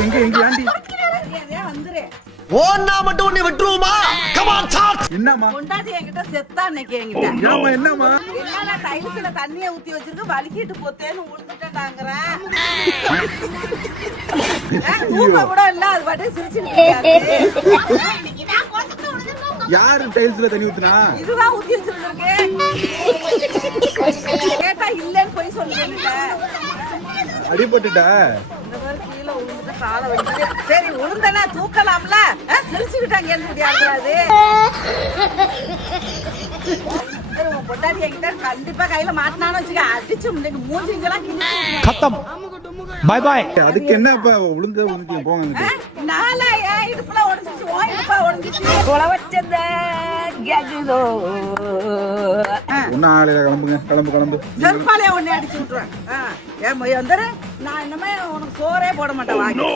எங்க எங்க ஆண்டி வந்துரு. ஓன்னா மட்டும் உன்னை விட்டுருவோமா? Come on charge. என்னம்மா பொண்டாட்டி என்கிட்ட செத்தா அன்னைக்கு என்கிட்ட. ஏம்மா என்னம்மா என்னடா டைல்ஸ்ல தண்ணிய ஊத்தி வச்சிருக்கு வலிக்கிட்டு போத்தேன்னு உழுந்துட்டேன்டாங்கறேன். தூக்க கூட இல்ல அது பாட்டு சிரிச்சிட்டு யாரு டைல்ஸ்ல தண்ணி ஊத்துனா? இதுதான் ஊத்தி வச்சிருக்கு. கேட்டா இல்லன்னு போய் சொல்லுங்க. அடிபட்டுட்டா இந்த மாதிரி கீழே உழுந்துட்டு காலை வலிக்குது. சரி உழுந்தனா தூக்கலாம்ல. சிரிச்சுக்கிட்டாங்க என்ன முடியாது. பொட்டாட்டி என்கிட்ட கண்டிப்பா கையில மாட்டினான்னு வச்சுக்க அடிச்சு இன்னைக்கு மூஞ்சிங்கெல்லாம் खत्म बाय बाय அதுக்கு என்ன இப்ப உளுந்து போங்க நாளா ஏன் இடுப்புல உடைஞ்சிச்சு ஓ இடுப்பா உடைஞ்சிச்சு கொல வச்சத கேக்குதோ ஒன்னும் ஆளையில கிளம்பு செருப்பாலே ஒண்ணு அடிச்சு விட்டுருவேன். ஏன் வந்துரு நான் இனிமே உனக்கு சோறே போட மாட்டேன் வாங்கி